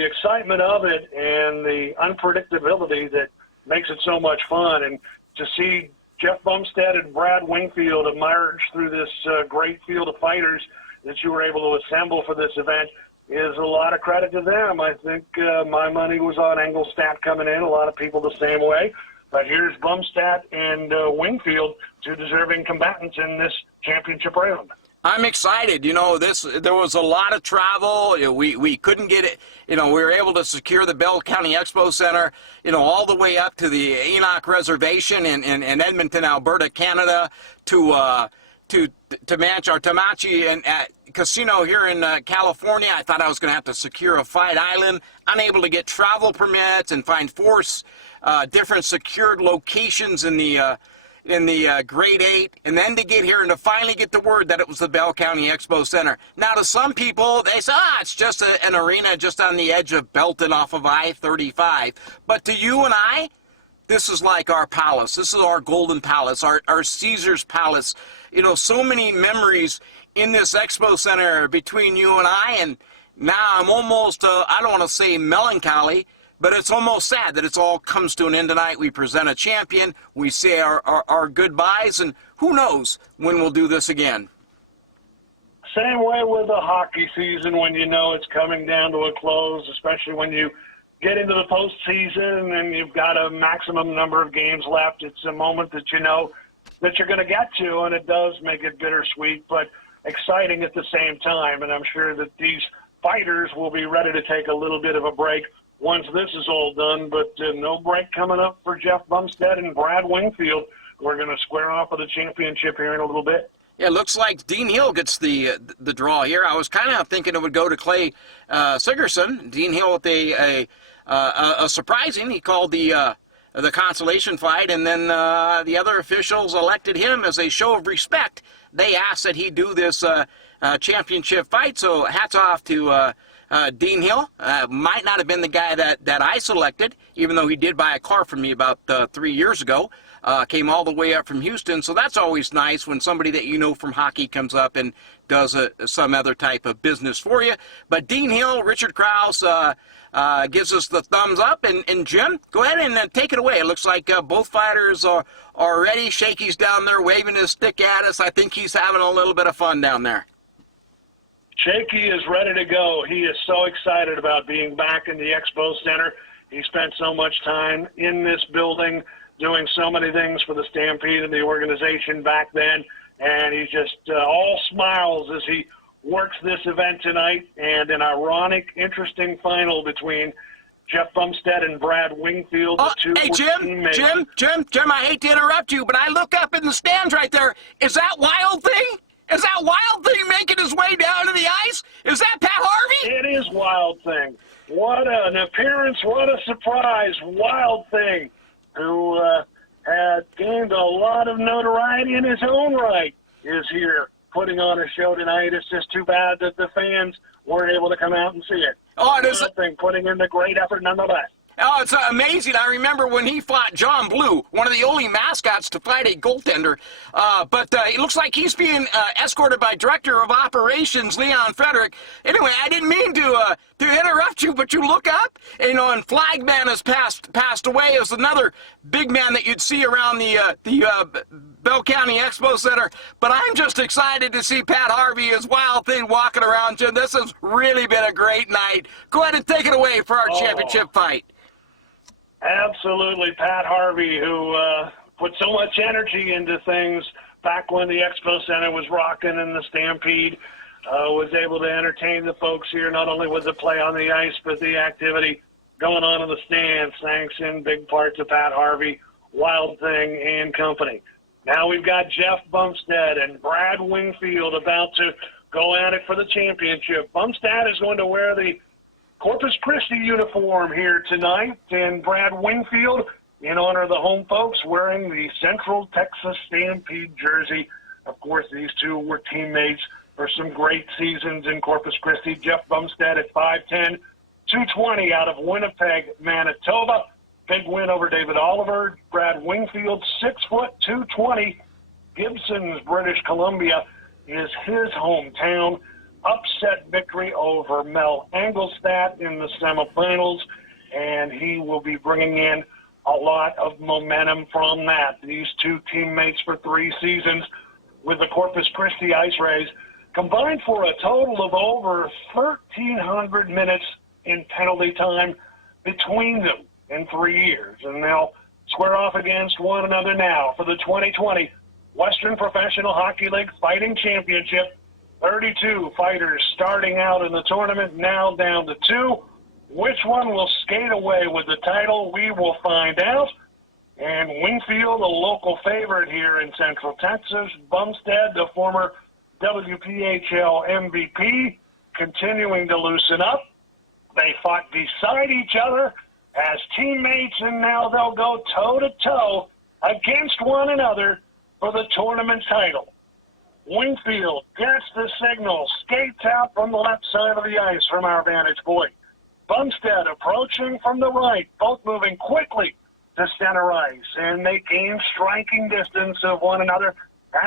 excitement of it and the unpredictability that makes it so much fun. And to see Jeff Bumstead and Brad Winfield emerge through this great field of fighters that you were able to assemble for this event is a lot of credit to them. I think my money was on Engelstad coming in, a lot of people the same way. But here's Bumstead and Winfield, two deserving combatants in this championship round. I'm excited. You know, there was a lot of travel. You know, we couldn't get it. You know, we were able to secure the Bell County Expo Center, you know, all the way up to the Enoch Reservation in Edmonton, Alberta, Canada, to Tamachi and Casino here in California. I thought I was going to have to secure a Fight Island. Unable to get travel permits and find 4 different secured locations in the in the grade 8, and then to get here and to finally get the word that it was the Bell County Expo Center. Now, to some people, they say, it's just an arena just on the edge of Belton off of I-35. But to you and I, this is like our palace. This is our golden palace, our Caesar's palace. You know, so many memories in this Expo Center between you and I, and now I'm almost, I don't want to say melancholy, but it's almost sad that it all comes to an end tonight. We present a champion, we say our goodbyes, and who knows when we'll do this again. Same way with the hockey season when you know it's coming down to a close, especially when you get into the postseason and you've got a maximum number of games left. It's a moment that you know that you're going to get to, and it does make it bittersweet, but exciting at the same time. And I'm sure that these fighters will be ready to take a little bit of a break once this is all done, but no break coming up for Jeff Bumstead and Brad Winfield. We're going to square off with the championship here in a little bit. Yeah, it looks like Dean Hill gets the draw here. I was kind of thinking it would go to Clay Sigerson. Dean Hill with a surprising. He called the consolation fight, and then the other officials elected him as a show of respect. They asked that he do this championship fight, so hats off to Dean Hill. Might not have been the guy that I selected, even though he did buy a car from me about 3 years ago. Came all the way up from Houston, so that's always nice when somebody that you know from hockey comes up and does some other type of business for you. But Dean Hill, Richard Krause gives us the thumbs up, and Jim, go ahead and take it away. It looks like both fighters are ready. Shakey's down there waving his stick at us. I think he's having a little bit of fun down there. Shaky is ready to go. He is so excited about being back in the Expo Center. He spent so much time in this building doing so many things for the Stampede and the organization back then, and he's just all smiles as he works this event tonight, and an ironic, interesting final between Jeff Bumstead and Brad Winfield, the two teammates. Jim, I hate to interrupt you, but I look up in the stands right there. Is that Wild Thing? Is that Wild Thing making his way down to the ice? Is that Pat Harvey? It is Wild Thing. What an appearance, what a surprise. Wild Thing, who had gained a lot of notoriety in his own right, is here putting on a show tonight. It's just too bad that the fans weren't able to come out and see it. Oh, it is. Wild Thing putting in the great effort nonetheless. Oh, it's amazing. I remember when he fought John Blue, one of the only mascots to fight a goaltender. But it looks like he's being escorted by Director of Operations Leon Frederick. Anyway, I didn't mean to interrupt you, but you look up, and Flagman has passed away as another big man that you'd see around the Bell County Expo Center. But I'm just excited to see Pat Harvey, his Wild Thing, walking around, Jim. This has really been a great night. Go ahead and take it away for our championship fight. Absolutely. Pat Harvey, who put so much energy into things back when the Expo Center was rocking and the Stampede, was able to entertain the folks here, not only with the play on the ice, but the activity going on in the stands, thanks in big part to Pat Harvey, Wild Thing, and company. Now we've got Jeff Bumstead and Brad Winfield about to go at it for the championship. Bumstead is going to wear the Corpus Christi uniform here tonight, and Brad Winfield, in honor of the home folks, wearing the Central Texas Stampede jersey. Of course, these two were teammates for some great seasons in Corpus Christi. Jeff Bumstead at 5'10", 220 out of Winnipeg, Manitoba. Big win over David Oliver. Brad Winfield, 6 foot, 220. Gibson's, British Columbia, is his hometown. Upset victory over Mel Engelstadt in the semifinals, and he will be bringing in a lot of momentum from that. These two teammates for 3 seasons with the Corpus Christi Ice Rays combined for a total of over 1,300 minutes in penalty time between them in 3 years, and they'll square off against one another now for the 2020 Western Professional Hockey League Fighting Championship. 32 fighters starting out in the tournament, now down to 2. Which one will skate away with the title? We will find out. And Winfield, a local favorite here in Central Texas. Bumstead, the former WPHL MVP, continuing to loosen up. They fought beside each other as teammates, and now they'll go toe-to-toe against one another for the tournament title. Winfield gets the signal, skates out from the left side of the ice from our vantage point. Bumstead approaching from the right, both moving quickly to center ice, and they gain striking distance of one another.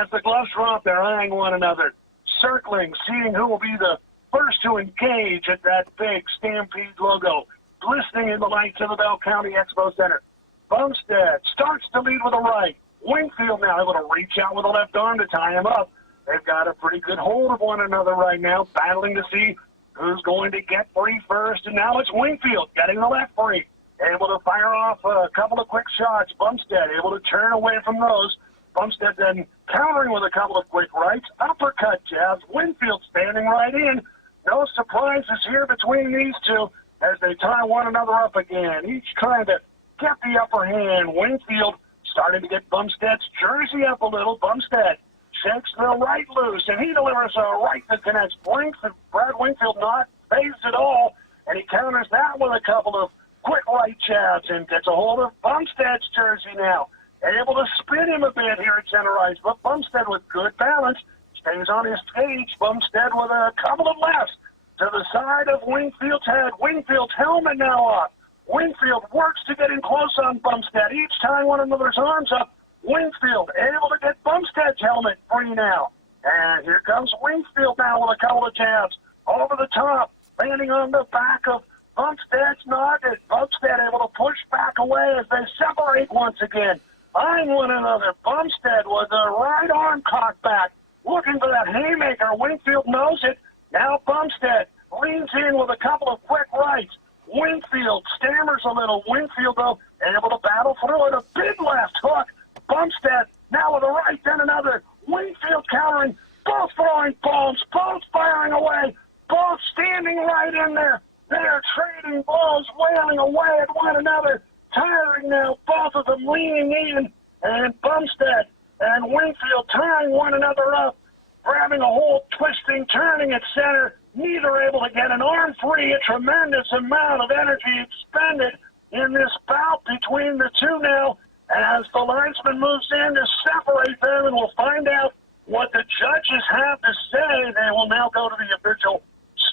As the gloves drop, they're eyeing one another, circling, seeing who will be the first to engage at that big Stampede logo, glistening in the lights of the Bell County Expo Center. Bumstead starts to lead with a right. Winfield now able to reach out with a left arm to tie him up. They've got a pretty good hold of one another right now, battling to see who's going to get free first. And now it's Winfield getting the left free, able to fire off a couple of quick shots. Bumstead able to turn away from those. Bumstead then countering with a couple of quick rights. Uppercut jabs. Winfield standing right in. No surprises here between these two as they tie one another up again, each trying to get the upper hand. Winfield starting to get Bumstead's jersey up a little. Bumstead shakes the right loose, and he delivers a right that connects Blinks, and Brad Winfield not phased at all, and he counters that with a couple of quick right jabs and gets a hold of Bumstead's jersey now. Able to spin him a bit here at center ice, but Bumstead with good balance stays on his stage. Bumstead with a couple of lefts to the side of Winfield's head. Winfield's helmet now off. Winfield works to get in close on Bumstead, each tying one another's arms up. Winfield able to get Bumstead's helmet free now. And here comes Winfield now with a couple of jabs over the top, landing on the back of Bumstead's noggin. Bumstead able to push back away as they separate once again, eyeing one another. Bumstead with a right arm cocked back, looking for that haymaker. Winfield knows it. Now Bumstead leans in with a couple of quick rights. Winfield stammers a little. Winfield, though, able to battle through it. A big left hook. Bumstead now with a right, then another. Winfield countering, both throwing bombs, both firing away, both standing right in there. They're trading blows, wailing away at one another. Tiring now, both of them leaning in, and Bumstead and Winfield tying one another up, grabbing a hold, twisting, turning at center. Neither able to get an arm free. A tremendous amount of energy expended in this bout between the two now as the linesman moves in to separate them, and we'll find out what the judges have to say. They will now go to the official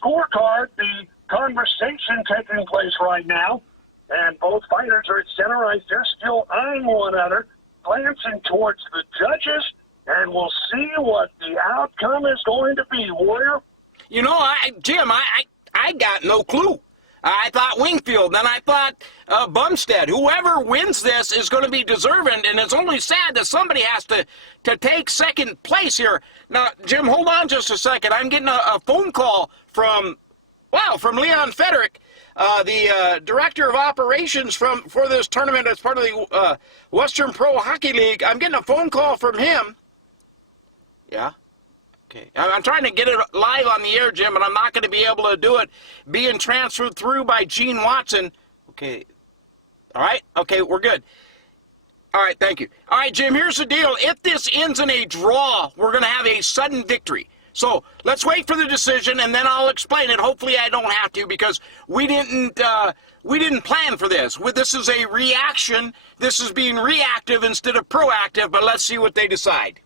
scorecard. The conversation taking place right now, and both fighters are at center ice. They're still eyeing one another, glancing towards the judges, and we'll see what the outcome is going to be. Warrior? You know, Jim, I got no clue. I thought Winfield, then I thought Bumstead. Whoever wins this is going to be deserving, and it's only sad that somebody has to take second place here. Now, Jim, hold on just a second. I'm getting a phone call from Leon Federick, the director of operations for this tournament as part of the Western Pro Hockey League. I'm getting a phone call from him. Yeah. Okay. I'm trying to get it live on the air, Jim, and I'm not going to be able to do it being transferred through by Gene Watson. Okay. All right? Okay, we're good. All right, thank you. All right, Jim, here's the deal. If this ends in a draw, we're going to have a sudden victory. So let's wait for the decision, and then I'll explain it. Hopefully I don't have to, because we didn't plan for this. This is a reaction. This is being reactive instead of proactive, but let's see what they decide.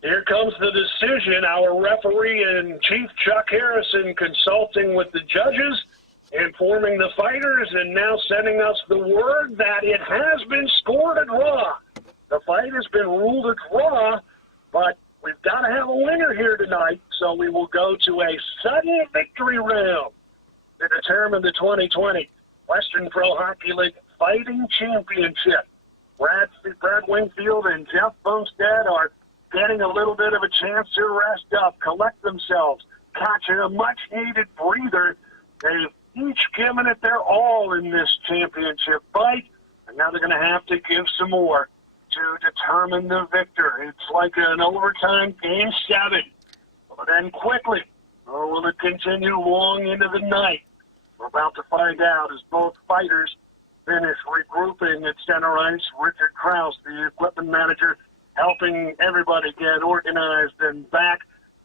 Here comes the decision. Our referee and Chief Chuck Harrison consulting with the judges, informing the fighters, and now sending us the word that it has been scored a draw. The fight has been ruled a draw, but we've got to have a winner here tonight, so we will go to a sudden victory round to determine the 2020 Western Pro Hockey League Fighting Championship. Brad Winfield and Jeff Bumstead are getting a little bit of a chance to rest up, collect themselves, catch a much-needed breather. They've each given it their all in this championship fight, and now they're going to have to give some more to determine the victor. It's like an overtime game 7. But then quickly, or will it continue long into the night? We're about to find out as both fighters finish regrouping at center ice. Richard Krause, the equipment manager, helping everybody get organized and back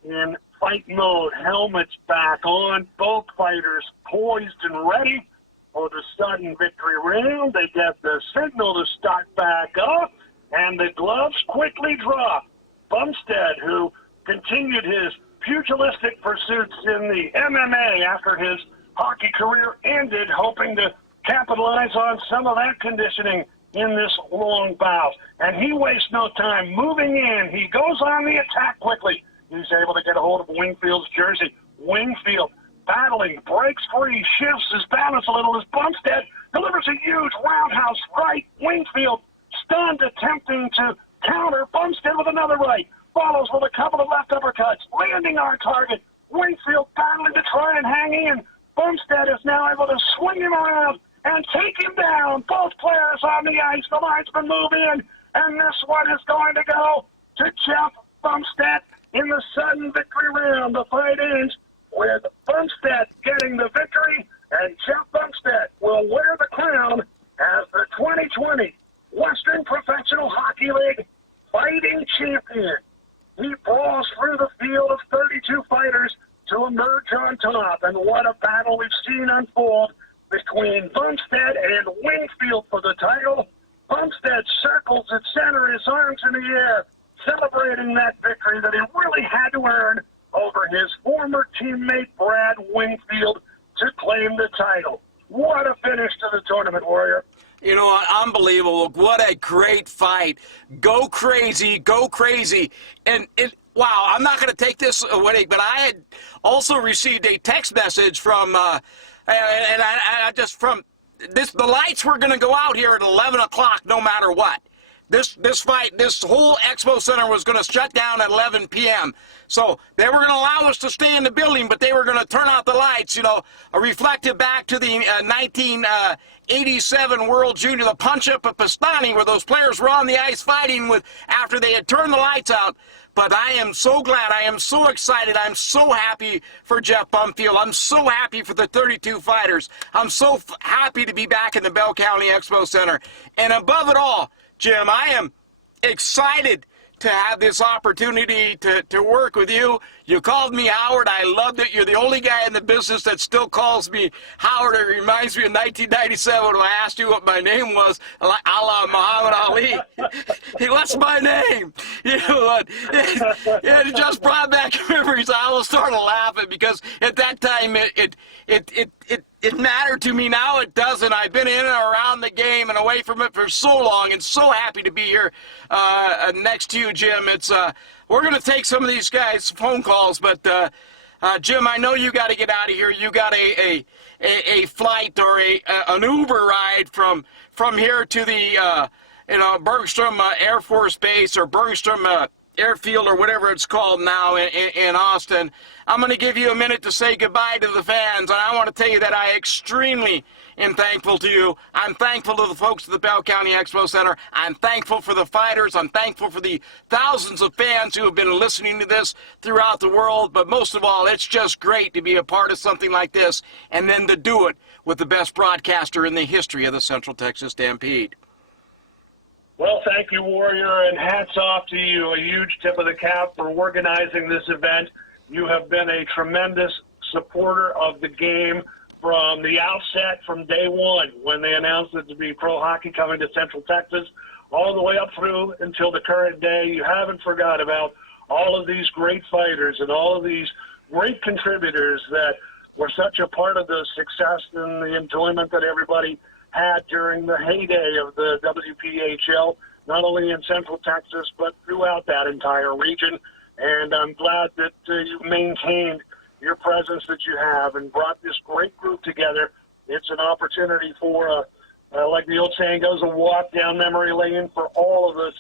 in fight mode. Helmets back on, both fighters poised and ready. for the sudden victory round. They get the signal to start back up, and the gloves quickly drop. Bumstead, who continued his pugilistic pursuits in the MMA after his hockey career ended, hoping to capitalize on some of that conditioning in this long bout. And he wastes no time moving in. He goes on the attack quickly. He's able to get a hold of Winfield's jersey. Winfield battling, breaks free, shifts his balance a little as Bumstead delivers a huge roundhouse right. Winfield stunned, attempting to counter. Bumstead with another right. Follows with a couple of left uppercuts, landing our target. Winfield battling to try and hang in. Bumstead is now able to swing him around and take him down. Both players on the ice. The linesmen move in, and this one is going to go to Jeff Bumstead in the sudden victory round. The fight ends with Bumstead getting the victory, and Jeff Bumstead will wear the crown as the 2020 Western Professional Hockey League Fighting Champion. He brawls through the field of 32 fighters to emerge on top, and what a battle we've seen unfold between Bumstead and Winfield for the title. Bumstead circles at center, his arms in the air, celebrating that victory that he really had to earn over his former teammate Brad Winfield to claim the title. What a finish to the tournament, Warrior. You know, unbelievable. What a great fight. Go crazy, go crazy. And wow, I'm not going to take this away, but I had also received a text message from, I just from this, the lights were going to go out here at 11 o'clock no matter what. This fight, this whole expo center was going to shut down at 11 p.m. So they were going to allow us to stay in the building, but they were going to turn out the lights, you know, reflected back to the 1987 World Junior, the punch-up at Pastani, where those players were on the ice fighting with after they had turned the lights out. But I am so glad, I am so excited, I'm so happy for Jeff Bumfield. I'm so happy for the 32 fighters. I'm so happy to be back in the Bell County Expo Center. And above it all, Jim, I am excited to have this opportunity to work with you. You called me Howard. I loved it. You're the only guy in the business that still calls me Howard. It reminds me of 1997 when I asked you what my name was, a la Muhammad Ali. Hey, what's my name? You know, it just brought back memories. I almost started laughing because at that time it mattered to me. Now it doesn't. I've been in and around the game and away from it for so long, and so happy to be here next to you, Jim. It's we're going to take some of these guys' phone calls, but Jim, I know you got to get out of here. You got a flight or an Uber ride from here to the Bergstrom Air Force Base or Bergstrom Airfield or whatever it's called now in Austin. I'm going to give you a minute to say goodbye to the fans, and I want to tell you that I extremely am thankful to you. I'm thankful to the folks at the Bell County Expo Center. I'm thankful for the fighters. I'm thankful for the thousands of fans who have been listening to this throughout the world. But most of all, it's just great to be a part of something like this and then to do it with the best broadcaster in the history of the Central Texas Stampede. Well, thank you, Warrior, and hats off to you. A huge tip of the cap for organizing this event. You have been a tremendous supporter of the game from the outset, from day one, when they announced it to be pro hockey coming to Central Texas, all the way up through until the current day. You haven't forgot about all of these great fighters and all of these great contributors that were such a part of the success and the enjoyment that everybody had during the heyday of the WPHL, not only in Central Texas, but throughout that entire region. And I'm glad that you maintained your presence that you have and brought this great group together. It's an opportunity for, like the old saying goes, a walk down memory lane for all of us.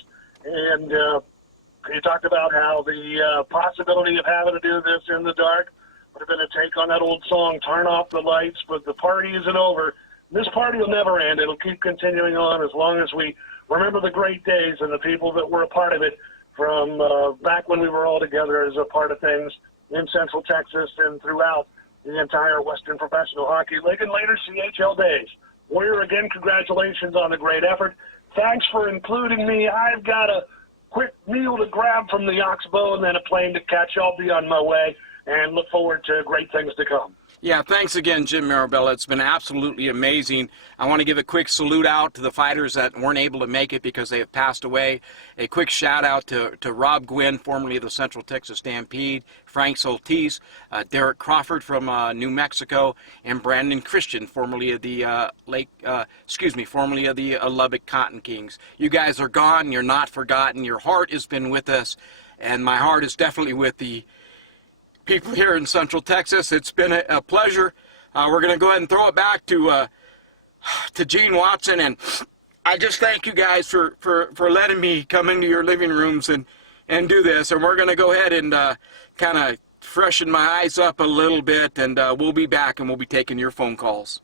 And you talked about how the possibility of having to do this in the dark would have been a take on that old song, Turn Off the Lights, but the party isn't over. This party will never end. It'll keep continuing on as long as we remember the great days and the people that were a part of it from back when we were all together as a part of things in Central Texas and throughout the entire Western Professional Hockey League and later CHL days. Warrior, again, congratulations on the great effort. Thanks for including me. I've got a quick meal to grab from the Oxbow and then a plane to catch. I'll be on my way and look forward to great things to come. Yeah, thanks again, Jim Mirabello. It's been absolutely amazing. I want to give a quick salute out to the fighters that weren't able to make it because they have passed away. A quick shout out to Rob Gwynn, formerly of the Central Texas Stampede, Frank Soltis, Derek Crawford from New Mexico, and Brandon Christian, formerly of the formerly of the Lubbock Cotton Kings. You guys are gone. You're not forgotten. Your heart has been with us, and my heart is definitely with the people here in Central Texas. It's been a pleasure. We're going to go ahead and throw it back to Gene Watson, and I just thank you guys for letting me come into your living rooms and do this. And we're going to go ahead and kind of freshen my eyes up a little bit, and we'll be back and we'll be taking your phone calls.